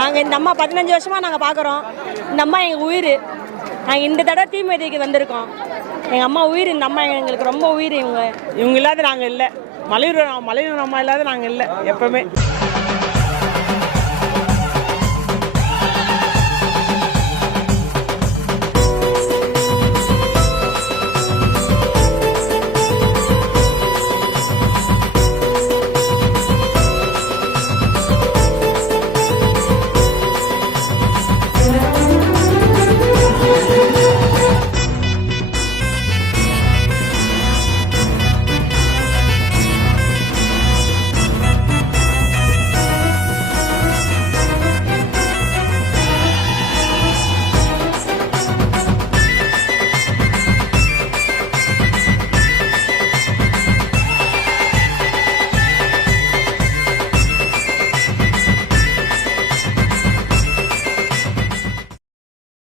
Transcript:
நாங்கள் இந்த அம்மா 15 வருஷமாக நாங்கள் பார்க்குறோம். இந்த அம்மா எங்கள் உயிர். நாங்கள் இந்த தடவை தீமிதிக்கு வந்திருக்கோம். எங்கள் அம்மா உயிர். இந்த அம்மா எங்களுக்கு ரொம்ப உயிர். இவங்க இல்லாத நாங்கள் இல்லை. மலையூர் அம்மா இல்லாத நாங்கள் இல்லை எப்பவுமே.